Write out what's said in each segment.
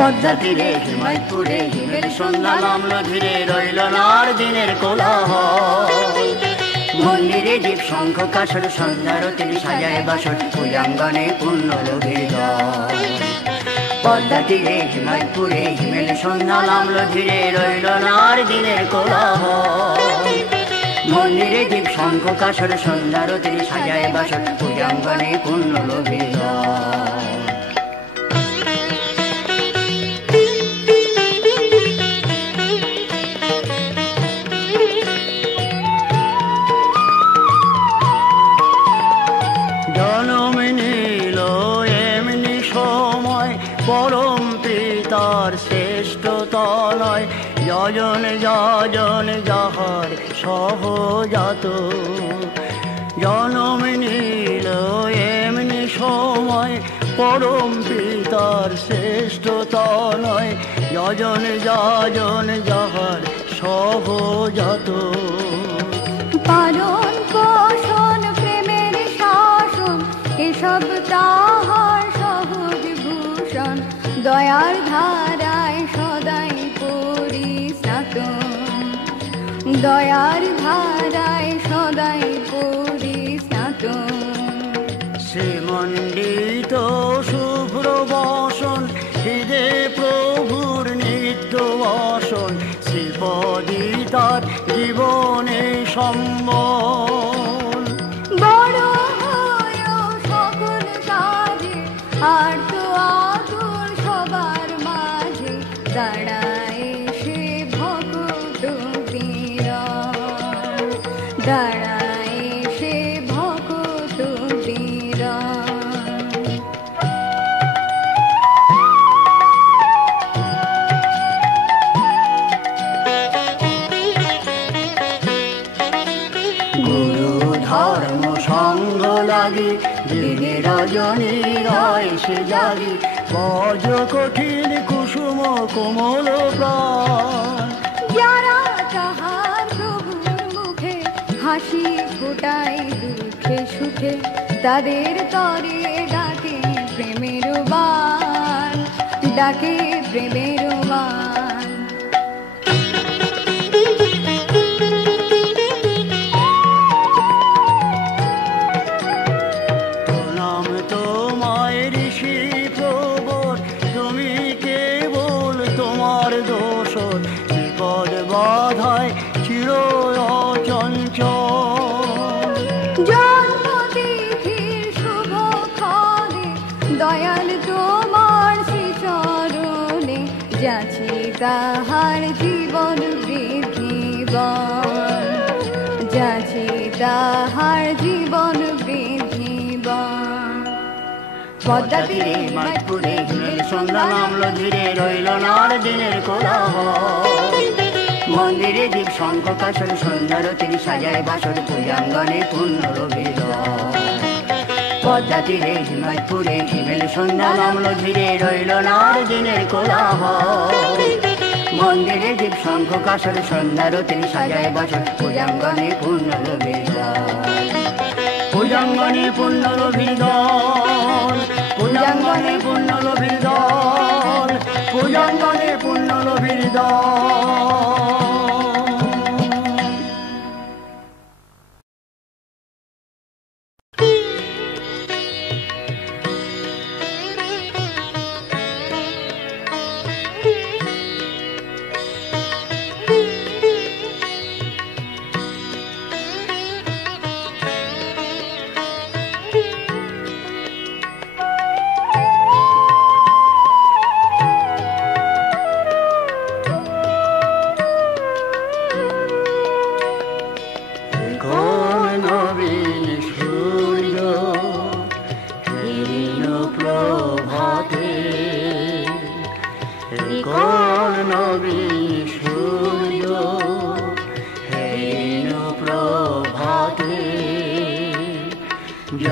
পদ্মা তীরে হিমায়তপুরে হিমেল সন্ধ্যা নামলো ধীরে, রইল না আর দিনের কোলাহল। মন্দিরে দীপ শঙ্খ কাসর সন্ধ্যারতির সাজায় বাসর, পূজাঙ্গনে পূর্ণ লোভের দল। পদ্মা তীরে হিমায়তপুরে হিমেল সন্ধ্যা নামলো ধীরে, রইল না আর দিনের কোলাহল। মন্দিরে দীপ শঙ্খ কাসর সন্ধ্যারতির সাজায় বাসর, পূজাঙ্গনে পূর্ণ লোভের দল। জনম নিল এমনি সময়, পরম পিতার শ্রেষ্ঠ তনয়। যজন যজন যাহার সহজাত, জনম নিল এমনি সময়, পরম পিতার শ্রেষ্ঠ তনয়। যজন যজন যাহার সহজাত, পালন পোষণ প্রেমের শাসন, এসব তাহার সহজ ভূষণ। দয়ার ধারায় সদাই পরিস্নাত, দয়ার ধারায় সদাই পরিস্নাত। শ্রীমণ্ডিত শুভ্র বসন, হৃদে প্রভুর নিত্য বসন। শ্রীপদী তার জীবনে সম্বল, বড় হয় সকল কাজে আর্ত আতুর সবার মাঝে। দাঁড়ায় সে ভক্ত বিরল, দাঁড়ায় সে ভক্ত বিরল। ধর্ম সঙ্গ লাগি দিনে রজনী রয় সে জাগি। বজ কঠিন কুসুম কোমল প্রাণ, যারা তাহার প্রভুর মুখে হাসি ফোটায় দুঃখে সুখে। তাদের তরে ডাকে প্রেমের বান, ডাকে প্রেমের বান। বিপদ বাধায় চির অচঞ্চল, জন্মতিথির শুভ ক্ষণে দয়াল তোমার শ্রীচরণে। যাচ্ছি তাহার জীবন বৃদ্ধিবন, যাচ্ছি তাহার জীবন বৃদ্ধিবন। পদ্মা তীরে হিমায়তপুরে হিমেল সন্ধ্যা নামলো ধীরে, রইল না আর দিনের কোলাহল। মন্দিরে দীপ শঙ্খ কাসর সন্ধ্যারতির সাজায় বাসর, পূজাঙ্গনে পূর্ণ লোভের দল। পদ্মা তীরে হিমায়তপুরে হিমেল সন্ধ্যা নামলো ধীরে, রইল না আর দিনের কোলাহল। মন্দিরে দীপ শঙ্খ কাসর সন্ধ্যারতির সাজায় বাসর, পূজাঙ্গনে পূর্ণ লোভের দল। পূজাঙ্গনে পূর্ণ লোভের দল, পূজাঙ্গনে পূর্ণ লোভের দল, পূজাঙ্গনে পূর্ণ লোভের দল।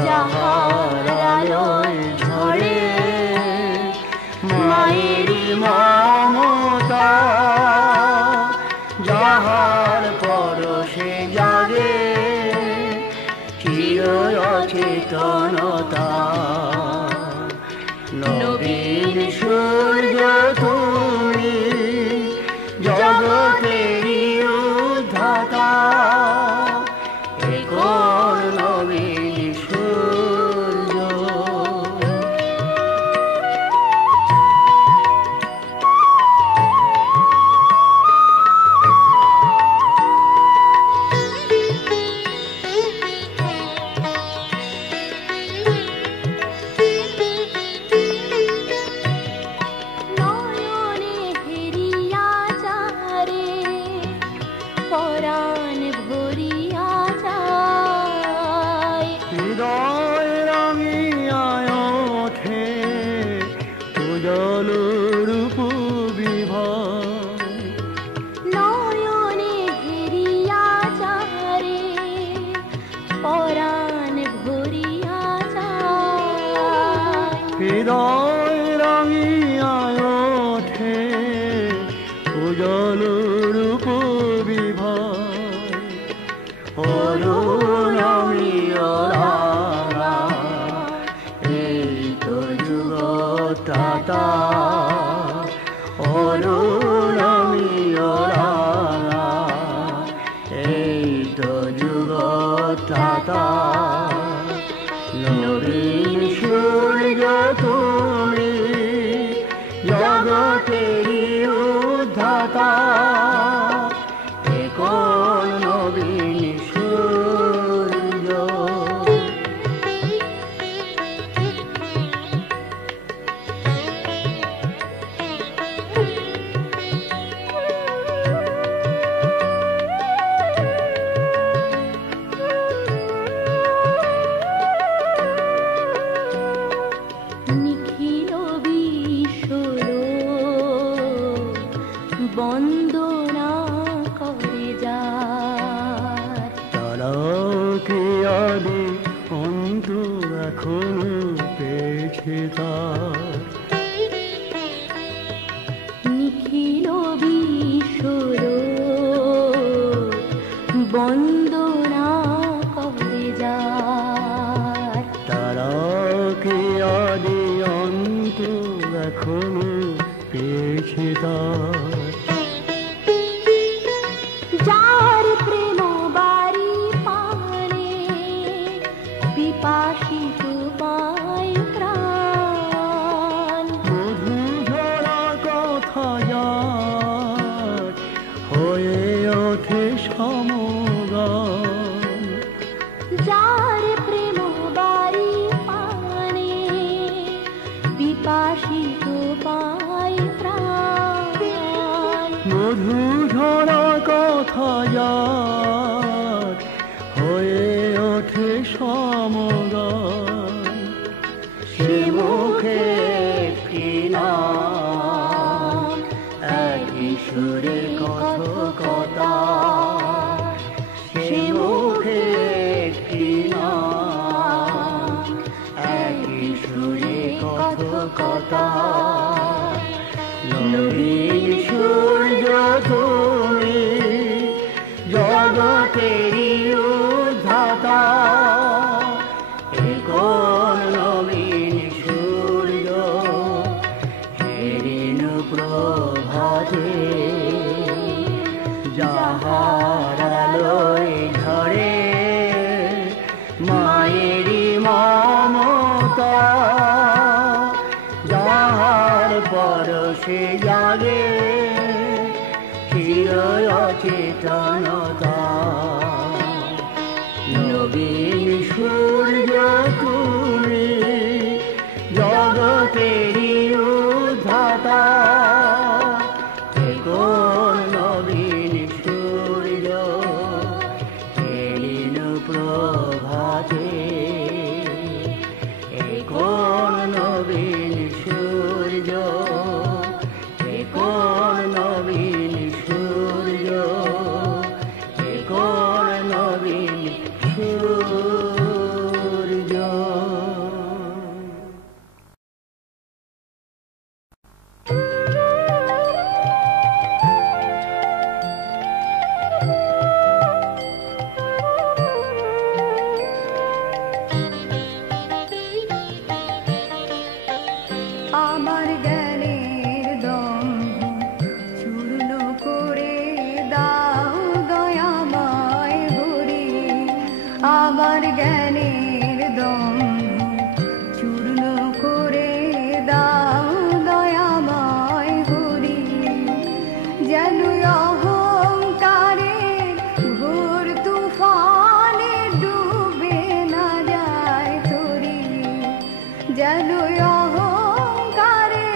যাহার আলোয় ঝরে মায়ের মমতা, যাহার পরশে জাগে চির অচেতনতা। নবীন সূর্য হৃদয় রাঙিয়ায় ওঠে উজ্জ্বল রূপ বিভয় অরুণ আমি ওরা এই তো যুগটা অরুণ আমি ওরা এই তো যুগটা নবীন সূর্য তুমি জগতেরই উদ্ধাতা এ কোন নবীন সূর্য নিখিল বিশ্বর বন্দনা করে যার তারা কি আদি অন্ত এখন পেয়েছে তার নিখিল বিশ্বর বন্দনা করে যার তারা কি আদি অন্ত এখন পেয়েছে তার যার প্রেম বাড়ি পানে পিপাসিত পায় প্রাণ মধু ঝরা কথা যার হয়ে ওঠে সমগান যার প্রেম বাড়ি পানে পিপাসিত পায় প্রাণ মধু ঝরা কথা যার হয়ে ওঠে সমগান সে মুখে একটি নাম একই সুরে কথকতা সে মুখে একটি নাম একই সুরে কথকতা নবীন সূর্য তুমি জগতেরই উদ্ধাতা এ কোন নবীন সূর্য হেরিন প্রভাতে যাহার আলোয় ঝরে মায়েরই মমতা যাহার পরশে জাগে চির অচেতনতা নবীন সূর্য তুমি জগতেরই উদ্ধাতা এ কোন নবীন সূর্য হেরিন প্রভাতে এ কোন নবীন সূর্য এ কোন নবীন সূর্য এ কোন নবীন সূর্য আমার জ্ঞানের দম্ভ চূর্ণ করে দাও দয়াময় হরি আমার জ্ঞানের দম্ভ চূর্ণ করে দাও দয়াময় হরি যেন অহংকারে ঘোর তুফানে ডুবে না যায় তরি যেন অহংকারে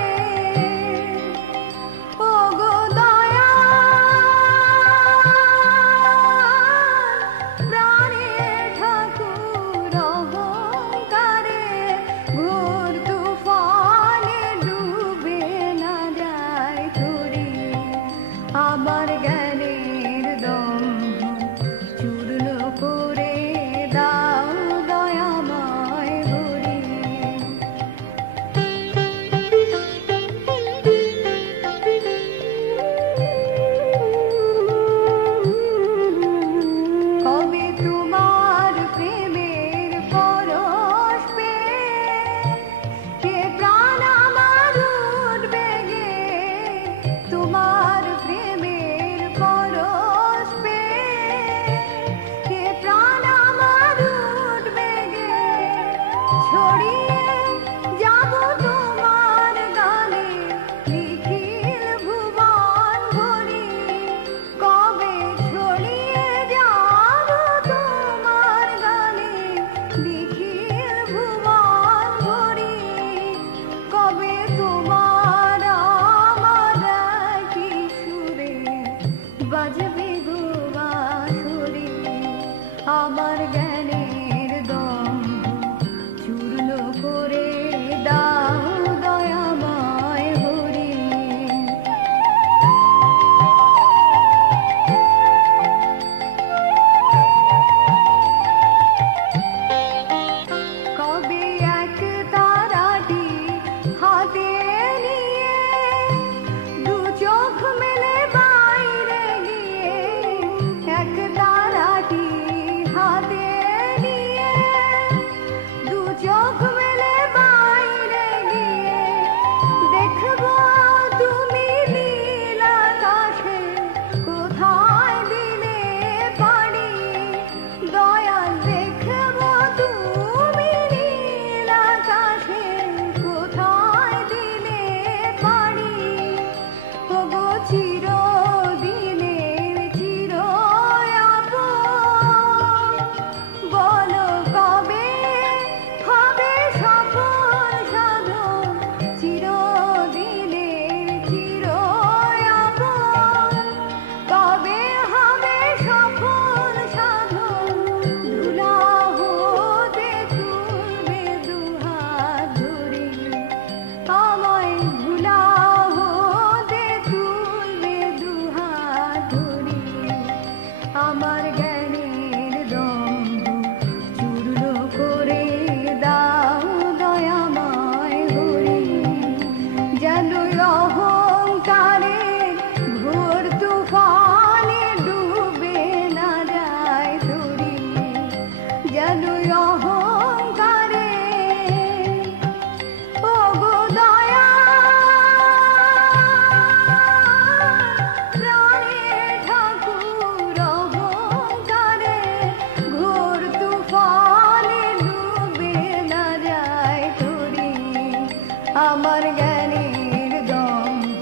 আমার জ্ঞানের দম্ভ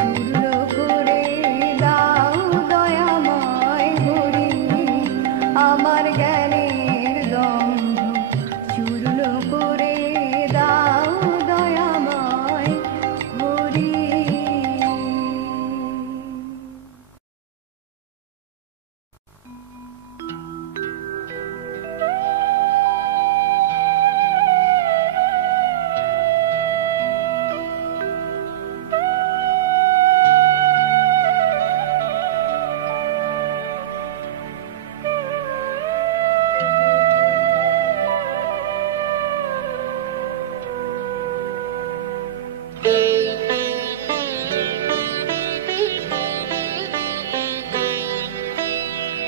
চূর্ণ করে দাও দয়াময় হরি আমার জ্ঞানের দম্ভ চূর্ণ করে দাও দয়াময় হরি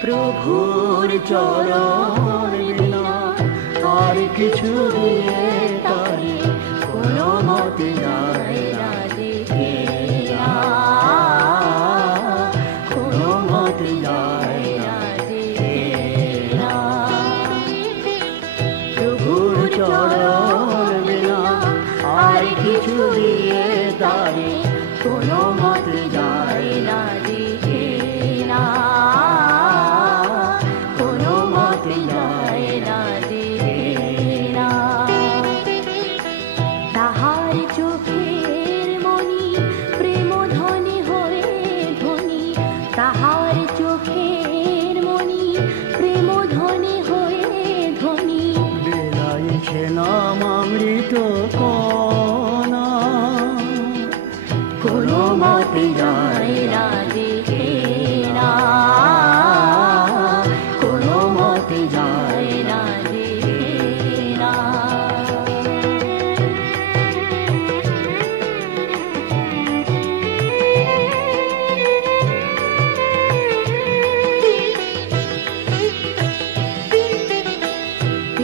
প্রভুর চরণ বিনা আর কিছু দিয়ে তারে কোনো মতে যায় না দেখে না, কোনো মতে যায় না দেখে না। প্রভুর চরণ বিনা আর কিছু দিয়ে তারে কোনো মতে যায় না দেখে না, কোনো মতে যায় না দেখে না। তাহার চোখের মণি প্রেম ধনী হয়ে ধনী, তাহার চোখের মণি প্রেম ধনী হয়ে ধনী। বেলাইছে নাম অমৃত কণা, কোনো মতে যায় না দেখে না, কোনো মতে যায় না দেখে না।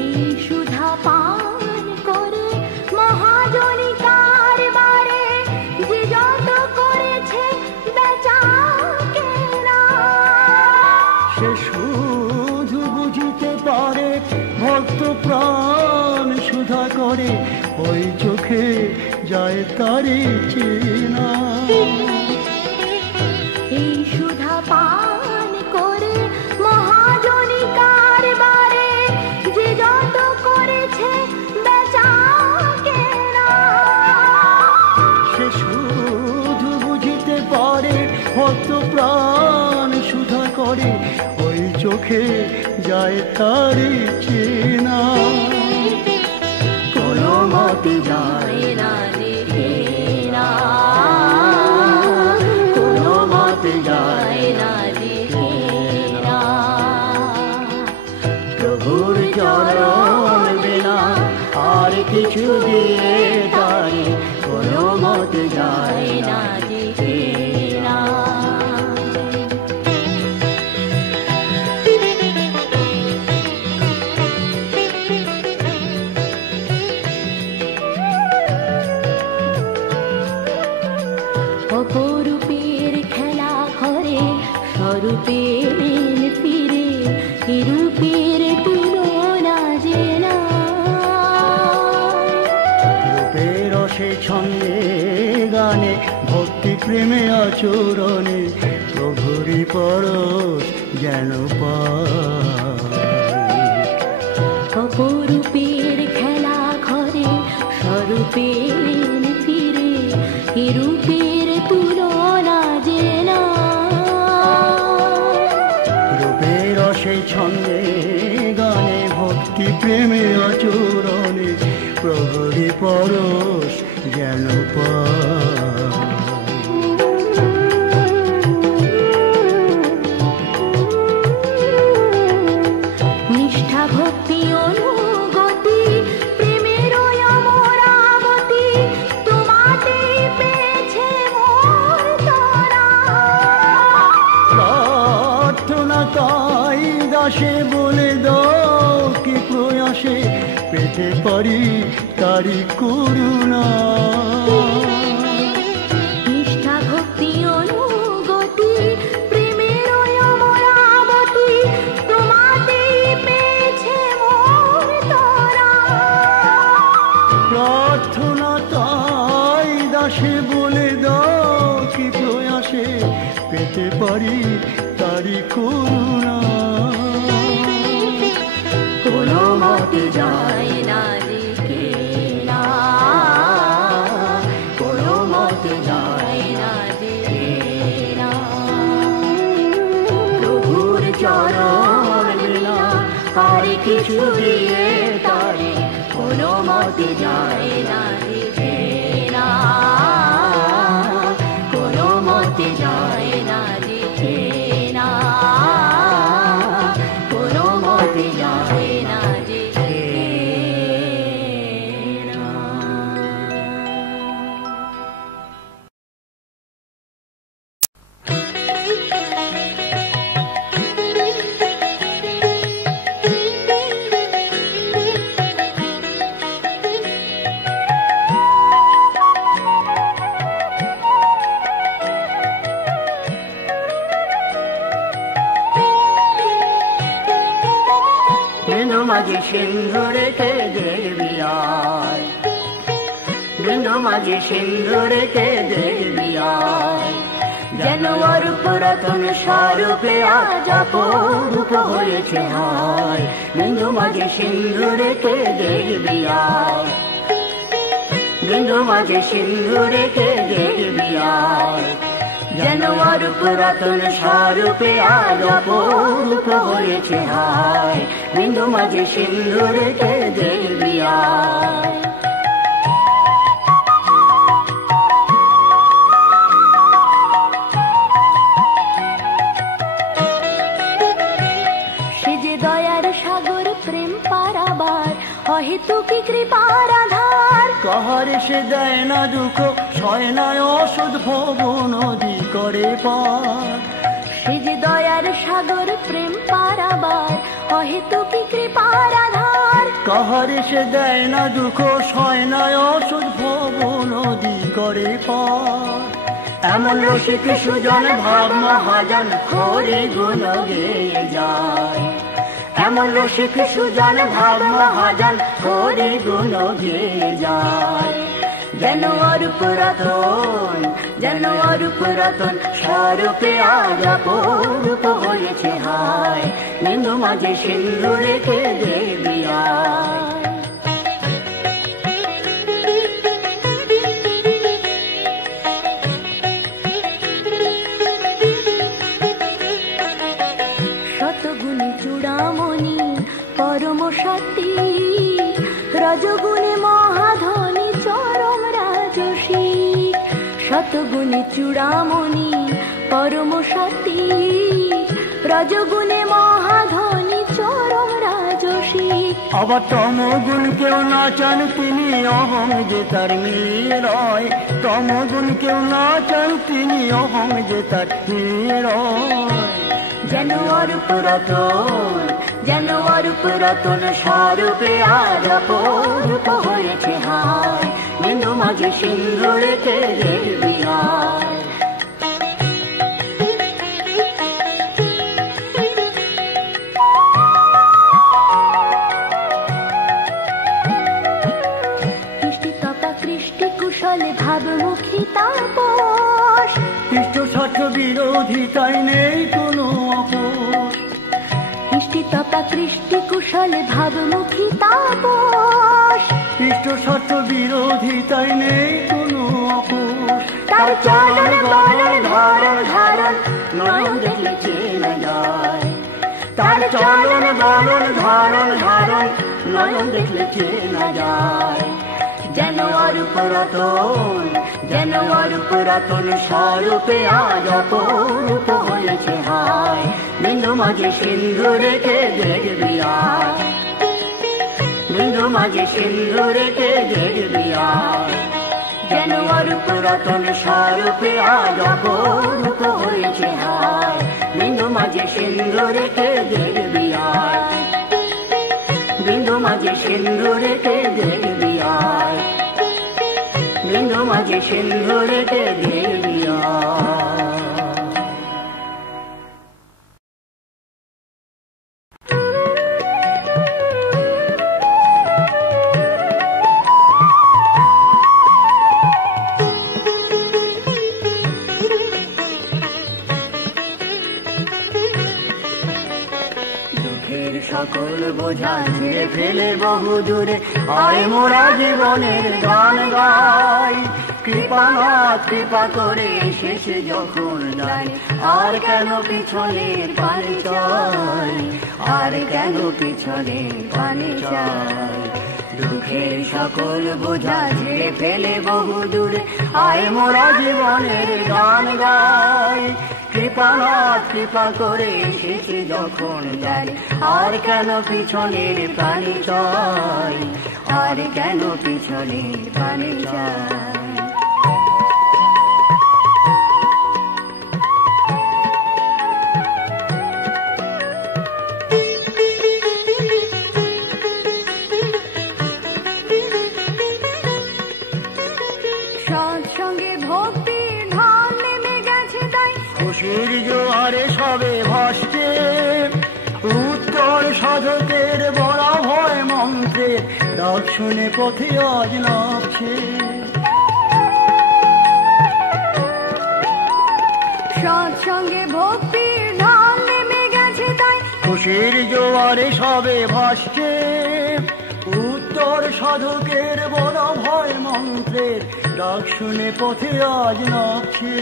এই সুধা পান করে মহাজনী কারবারে যে যত করেছে বেচা কেনা। সে শুধু বুঝিতে পারে ভক্ত প্রাণ সুধা করে, ওই চোখে যায় তারে চেনা। এই সুধা পান করে মহাজনী কারবারে যে যত করেছে বেচা কেনা। সে শুধু বুঝিতে পারে ভক্ত প্রাণ সুধা করে, ওই চোখে যায় তারে চেনা। কোনো মতে যায় না দেখে না, কোনো মতে যায় না দেখে না। প্রভুর চরণ বিনা আর কিছু দিয়ে তারে কোনো মতে যায় না দেখে না। অপরূপের খেলা ঘরে স্বরূপের ফিরে, রূপের তুলনা যে না। রূপে রসে ছন্দে গানে ভক্তি প্রেমে আচরণে প্রভুরি পরশ যেন পায়। অপরূপের খেলা ঘরে স্বরূপের ফিরে, রূপের তুলনা যে না। রূপে রসে ছন্দে গানে ভক্তি প্রেমে আচরণে প্রভুরি পরশ যেন পায়। নিষ্ঠা ভক্তি অনুগতি প্রেমের অমরাবতী, তোমাতেই পেয়েছে মোর তরা। প্রার্থনা তাই দাসে বলে দাও কি প্রয়াসে পেতে পারি তারি করুণা। নিষ্ঠা ভক্তি অনুগতি প্রেমের অমরাবতী, তোমাতেই পেয়েছে মোর তরা। প্রার্থনা তাই আসে বলে দাও, কি প্রয়াসে পেতে পারি তারি করুণা। কোনো মতে যায় না রেখে না, কোনো মতে যায় না রেখে না। প্রভুর চরণ বিনা আর কিছু দিয়ে তারে কোনো মতে যায় না রেখে না, কোনো মতে যায় না রেখে না, কোনো মতে যায় না রেখে না। বিন্দু মাঝি সিন্ধু রেখে দেখবি আয়, বিন্দু মাঝি সিন্ধু রেখে দেখবি আয়। যেন ওর পুরাতন স্বরূপে আজ অপরূপ হয়েছে হায়। বিন্দু মাঝি সিন্ধু রেখে দেখবি আয়, বিন্দু মাঝি সিন্ধু রেখে দেখবি আয়। যেন ওর পুরাতন স্বরূপে আজ অপরূপ হয়েছে হায়। বিন্দু মাঝি সিন্ধু রেখে দেখবি আয়। সে যে দয়ার সাগর প্রেম পারাবার অহেতুকি কৃপার আধার। কাহারে সে দেয় না দুঃখ, সয় না অসুধ ভব নদী করে পার। সে যে দয়ার সাগর প্রেম পারাবার অহেতুকি কৃপার আধার। কাহারে সে দেয় না দুঃখ, সয় না অসুধ ভব নদী করে পার। এমন রসিক সুজন ভাব মহাজন হরি গুণ গেয়ে যায়। এমন রসিক সুজন ভাব মহাজন হরি গুণ গেয়ে যায়। যেন ওর পুরাতন, যেন ওর পুরাতন স্বরূপে আজ অপরূপ হয়েছে হায়। বিন্দু মাঝে সিন্ধু রেখে দেখবি আয়। শতগুণে চূড়ামণি পরম সতী, রজগুণে মহাধনী চরম রাজসী। শতগুণে চূড়ামণি পরম সতী, রজগুণে মহাধনী চরম রাজসী। আবার তমগুণ কেউ না চান তিনি অহং যে তার নিরয়। তমগুণ কেউ না চান তিনি অহং যে তার নিরয়। যেন ওর পুরাতন, যেন ওর পুরাতন স্বরূপে আজ অপরূপ হয়েছে হায়। বিন্দু মাঝে সিন্ধু রেখে দেখবি আয়। কৃষ্টি তপা কৃষ্টি কুশলে ভাবমুখী তাপস। ইষ্ট স্বার্থ বিরোধী তাই নেই কোনো আপোষ। কৃষ্টি তপা কৃষ্টি কুশলে ভাবমুখী তাপস। ইষ্ট স্বার্থ বিরোধী তাই নেই কোনো আপোষ। তার চলন বলন ধরন ধারণ নয়ন দেখলে চেনা যায়। তার চলন বলন ধরন ধারণ নয়ন দেখলে চেনা যায়। যেন ওর পুরাতন, যেন ওর পুরাতন স্বরূপে আজ অপরূপ হয়েছে হায়। বিন্দু মাঝে সিন্ধু রেখে দেখবি আয়। বিন্দু মাঝে সিন্ধু রেখে দেখবি আয়। যেন ওর পুরাতন স্বরূপে আজ অপরূপ হয়েছে হায়। বিন্দু মাঝে সিন্ধু রেখে দেখবি আয়। বিন্দু মাঝে সিন্ধু রেখে দেখবি আয়। বিন্দু মাঝে সিন্ধু রেখে দেখবি আয়। বোঝা ঝেড়ে ফেলে বহু দূরে আয় মোরা জীবনের গান গাই। কৃপানাথ কৃপা করে শেষে যখন দাঁড়ি আর কেন পিছনের পানে চাই, আর কেন পিছনের পানে চাই। দুঃখের সকল বোঝা ঝেড়ে ফেলে বহু দূরে আয় মোরা জীবনের গান গাই। কৃপানাথ কৃপা করে শেষে যখন যাই আর কেন পিছনের পানে চাই, আর কেন পিছনের পানে চাই। সৎসঙ্গে ভক্তির ঢল নেমে গেছে তাই খুশির জোয়ারে সবে ভাসছে, উত্তর সাধকের বলা ভয় মন্ত্রের ডাক শুনে পথে আজ নামছে। সৎসঙ্গে ভক্তির ঢল নেমে গেছে তাই খুশির জোয়ারে সবে ভাসছে, উত্তর সাধকের বলা ভয় মন্ত্রের ডাক শুনে পথে আজ নামছে।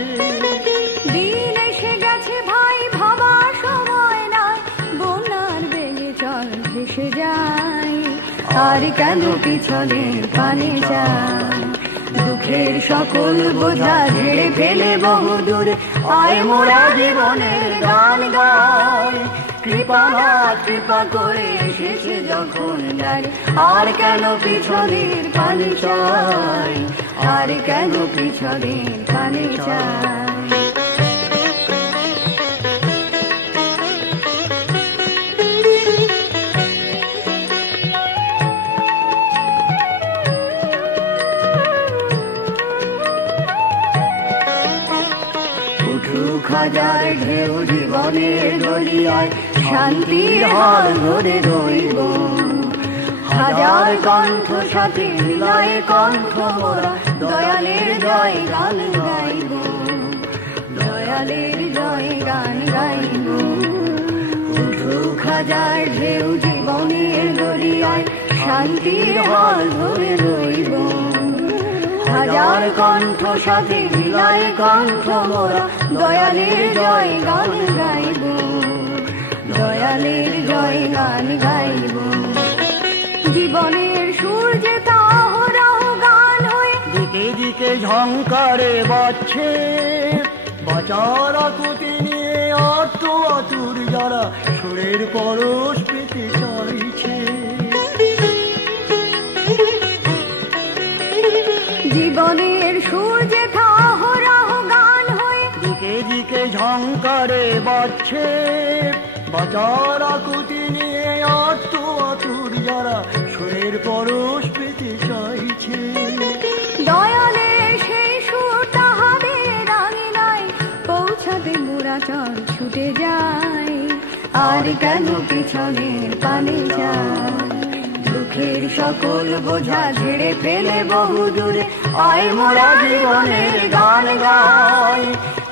দিন এসে গেছে ভাই ভাবার সময় নাই, বন্যার বেগে চল ভেসে যাই আর কেন পিছনের পানে যাই। দুঃখের সকল বোঝা ঝেড়ে ফেলে বহু দূরে আয় মোরা জীবনের গান গাই। কৃপানাথ কৃপা করে শেষে যখন যাই আর কেন পিছনের পানে চাই, আর কেন পিছনের পানে চাই। উঠুক হাজার ঢেউ জীবনের দরিয়ায় শান্তির হাল ধরে রইব, হাজার কণ্ঠ সাথে মিলায় কণ্ঠ মোরা দয়ালের জয় গান গাইব, দয়ালের জয় গান গাইব। উঠুক হাজার ঢেউ জীবনের দরিয়ায় শান্তির হাল ধরে রইব, হাজার কণ্ঠ সাথে মিলায় কণ্ঠ মোরা দয়ালের জয় গান গাইব, দয়ালের জয় গান গাইব। জীবনের সূর্যে তাহরাও গান হয়ে দিকে দিকে ঝংকারে বাজছে, বাঁচার আকুতি নিয়ে আর্ত আতুর যারা সুরের পরশ পেতে চাইছে। জীবনের সূর্যে তাহরাও গান হয়ে দিকে দিকে ঝংকারে বাজছে, বাঁচার আকুতি নিয়ে আর্ত আতুর যারা সুরের পরশ পেতে চাইছে। দয়ালের সেই সুর তাহাদের রাঙে নাই, পৌঁছাতে মোরা চল ছুটে যাই আর কেন পিছনের পানে যাই। দুঃখের সকল বোঝা ঝেড়ে ফেলে বহু দূরে আয় মোরা জীবনের গান গাই।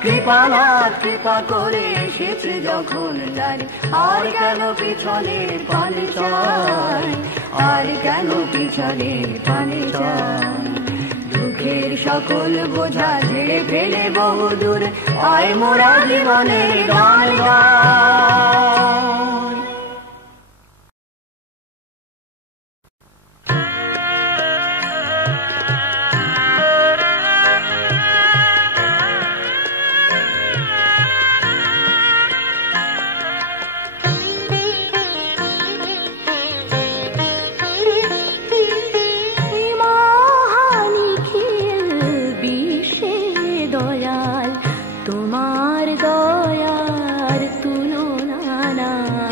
কৃপানাথ কৃপা করে এসেছে যখন যাই আর কেন পিছনের পানে চাই, আর কেন পিছনের পানে চাই। দুঃখের সকল বোঝা ঝেড়ে ফেলে বহু দূরে আয় মোরা জীবনের গান গাই। তোমার দয়ার তুলনা নাই।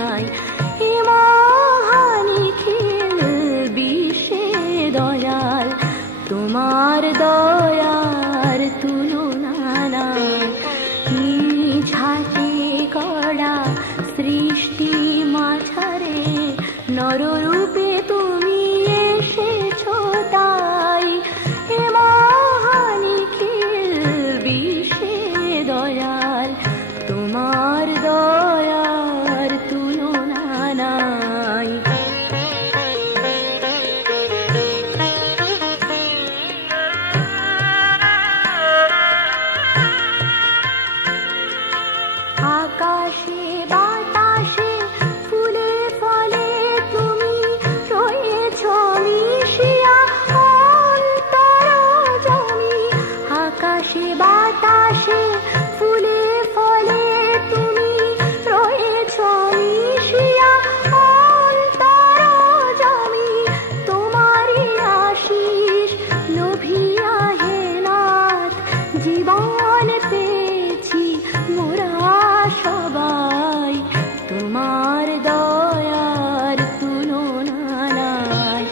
আকাশে বাতাসে ফুলে ফলে তুমি রয়েছ মিশিয়া অন্তরজমি তোমারই আশিস লোভিয়া হে নাথ জীবন পেয়েছি মোরা সবাই তোমার দয়ার তুলনা নাই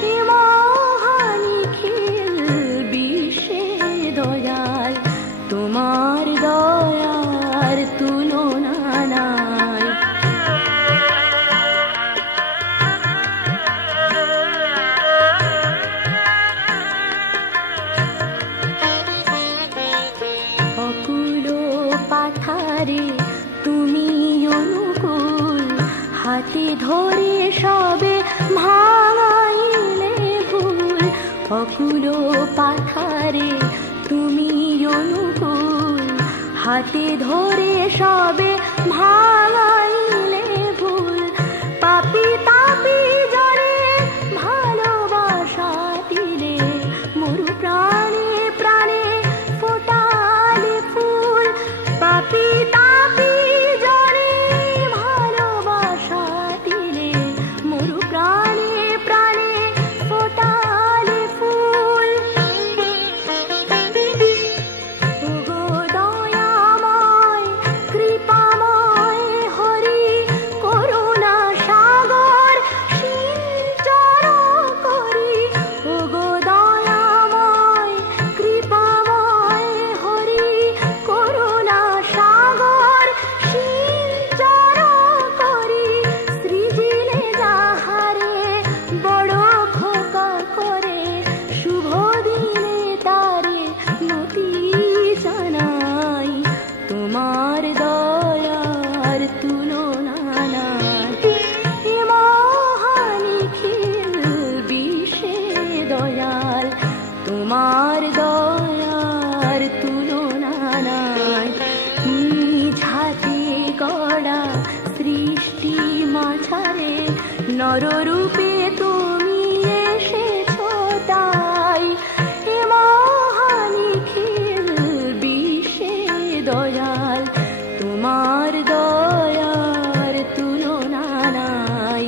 হে মহানিখিল বিশ্বে দয়াল তোমার দয়ার তুলনা নাই অকুল পাথারে তুমি অনুকূল হাতে ধরে সবে ভাঙাইলে ভুল অকুল পাথারে তুমি অনুকূল হাতে ধরে সবে ভাঙাইলে ভুল পাপি তাপি জরে ভালোবাসা দিলে মরু প্রাণে প্রাণে ফোটালে ফুল পাপি তাপি জরে ভালোবাসা দিলে মরু প্রাণে প্রাণে ফোটালে ফুল ওগো দয়াময় কৃপাময় হরি করুণা সাগর সিঞ্চর করি ওগো দয়াময় কৃপাময় হরি করুণা সাগর সিঞ্চর করি সৃজিলে যাহারে বড় খোকা করে শুভ দিনে তারে নতি জানাই তোমার দয়ার তুলনা নাই হে মহানিখিল বিশ্বে দয়াল তোমার দয়ার তুলনা নাই নিজ হাতে গড়া সৃষ্টি মাঝারে নররূপে তুমি এসেছো তাই হে মহানিখিল বিশ্বে দয়াল তোমার দয়ার তুলনা নাই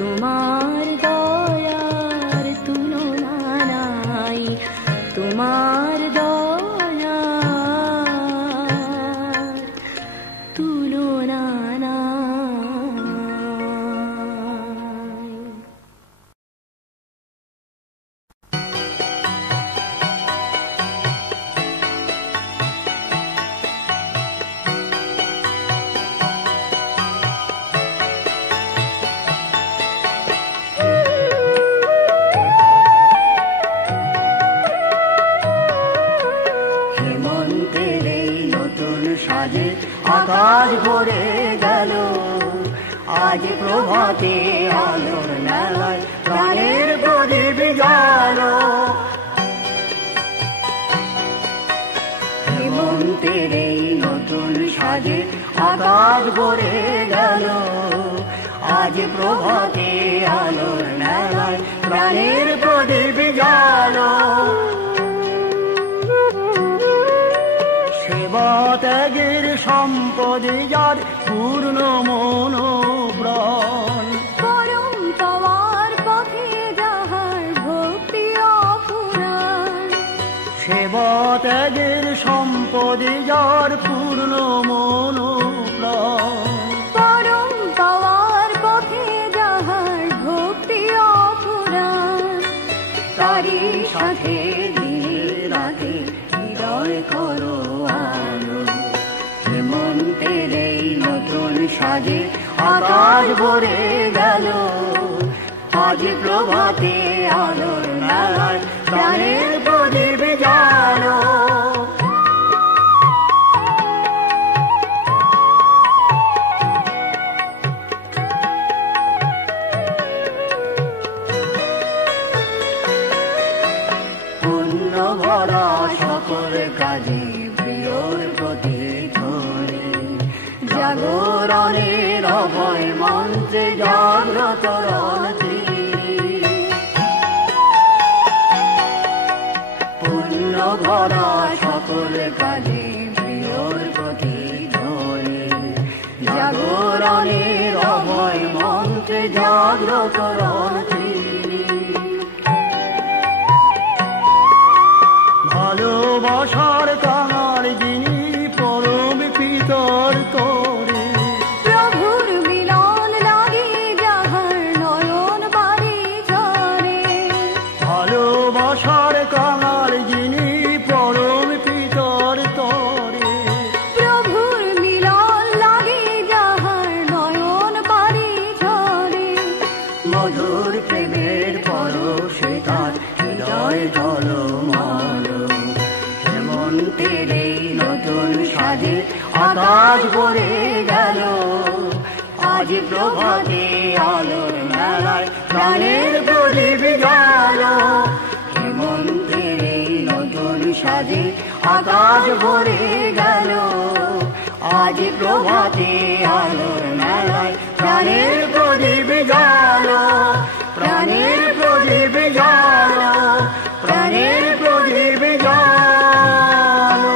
তোমার দয়ার তুলনা নাই তোমার দয়ার তুলনা নাই হেমন্তের এই নতুন সাজে আকাশ ভরে গেল আজ প্রভাতে আলোর মেলায় প্রাণের প্রদীপ জ্বালো হেমন্তের এই নতুন সাজে আকাশ ভরে গেল আজ প্রভাতে আলোর মেলায় প্রাণের প্রদীপ জ্বালো সেবা ত্যাগের সম্পদে যার পূর্ণ মনোপ্রাণ পরম পাওয়ার পথে যাহার ভক্তি অপুরাণ সেবা ত্যাগের সম্পদে যার পূর্ণ মনোপ্রাণ পরম পাওয়ার পথে যাহার ভক্তি অপুরাণ তারি সাথে দিনে রাতে হৃদয় করো আলো হেমন্তের এই নতুন সাজে আকাশ ভরে গেল আজ প্রভাতে আলোর মেলায় প্রাণের প্রদীপ জ্বালো পুণ্য ভরা সকল কাজে প্রিয়র প্রতি ধরে জাগরণের অভয় মন্ত্রে জাগ্রত রণতি পুণ্য ভরা সকল কাজে প্রিয়র প্রতিধ্বনি। জাগরণের অভয় মন্ত্রে জাগ্রত রণ তিনি। ভালোবাসার কাঙাল যিনি পরম পিতার তরে, প্রভুর মিলন লাগে যাহার নয়ন বাড়ি ঝরে। ভালোবাসার কাঙাল যিনি পরম পিতার তরে, প্রভুর মিলন লাগে যাহার নয়ন বাড়ি ঝরে। মধুর প্রেমের পরশে তার হৃদয় ঝলমল। হেমন্তের এই নতুন সাজে আকাশ ভরে গেল। আজ প্রভাতে আলোর মেলায় প্রাণের প্রদীপ জ্বালো। হেমন্তের এই নতুন সাজে আকাশ ভরে গেল। আজ প্রভাতে আলোর মেলায় প্রাণের প্রদীপ জ্বালো। প্রাণের প্রদীপ জ্বালো। প্রাণের প্রদীপ জ্বালো।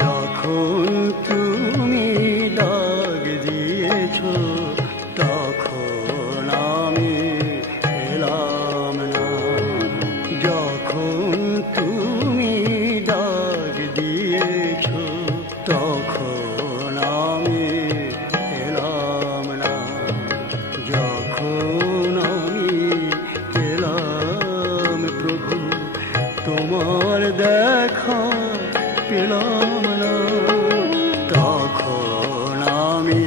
যখন তুমি ডাক দিয়েছ তখন আমি এলাম না। যখন তুমি ডাক দিয়েছ তখন আমি এলাম না। যখন আমি এলাম প্রভু তোমার দেখা পেলাম না। তখন আমি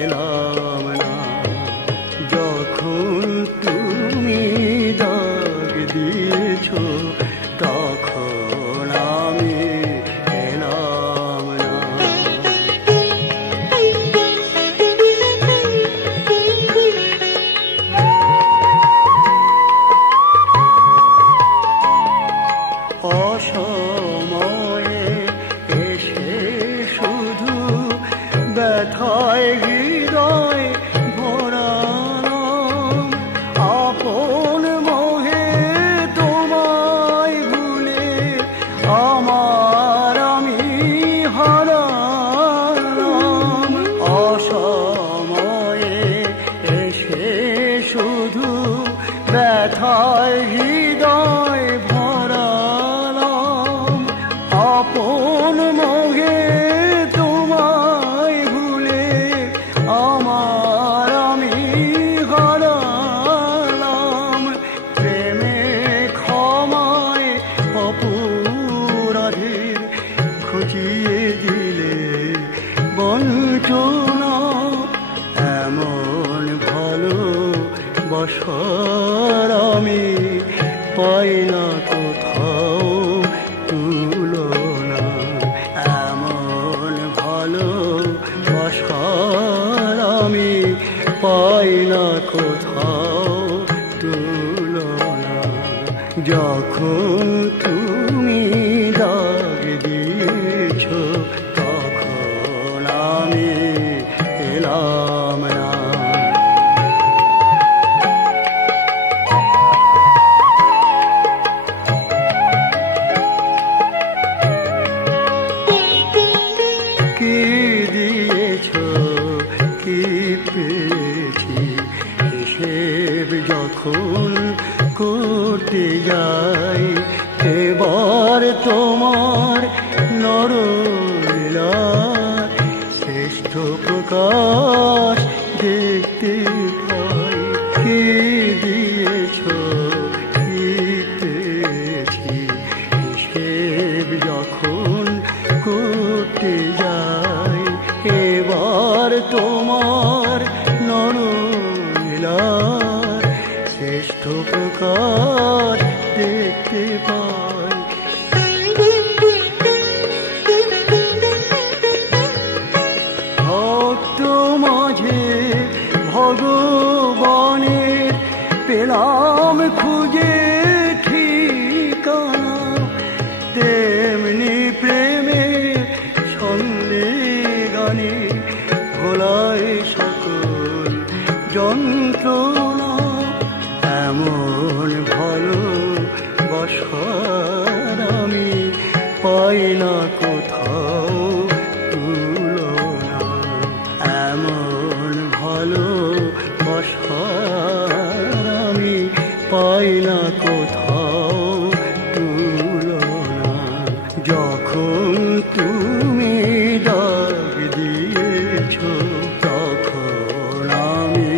এলাম না। যখন তুমি ডাক দিয়েছ তখন আমি এলাম না। অসময়ে এসে শুধু ব্যথায় হৃদয় ভরালাম। আপন মোহে তোমায় ভুলে আমার আমি হারালাম। অসময়ে এসে শুধু ব্যথায় হৃদয় ভরালাম। আপন মোহে তোমায় ভুলে আমার আমি হারালাম। প্রেমে ক্ষমায় অপরাধের খুঁজিয়ে দিলে বঞ্চনা। এমন ভালো বসর আমি পাই না কোথাও তুলনা। এমন ভালো বসর আমি পাই না কোথাও তুলনা। যখন তুমি ডাক দিয়েছ তখন আমি এলাম না। কি দিয়েছ কি পেয়েছি হিসেব যখন করতে যাই। এবার তোমার নরলীলা শ্রেষ্ঠ প্রকাশ দেখতে পাই। কি দিয়েছ কি পেয়েছি হিসেব যখন করতে যাই। এবার তোমার নরলীলার শ্রেষ্ঠ প্রকাশ দেখতে পাই। ভক্ত মাঝে ভগবানের পেলাম খুঁজে ভালোবাসার আমি পাই না কোথাও তুলনা, এমন ভালোবাসার আমি পাই না কোথাও তুলনা। যখন তুমি ডাক দিয়েছ তখন আমি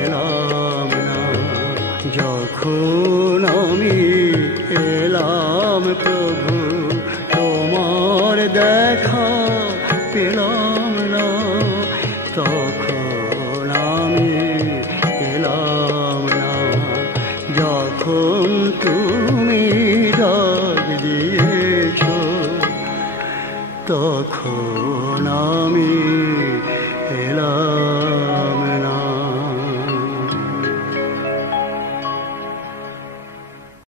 এলাম না, যখন আমি এলাম প্রভু তোমার দেখা পেলাম না, তখন আমি এলাম না। যখন তুমি ডাক দিয়েছ তখন আমি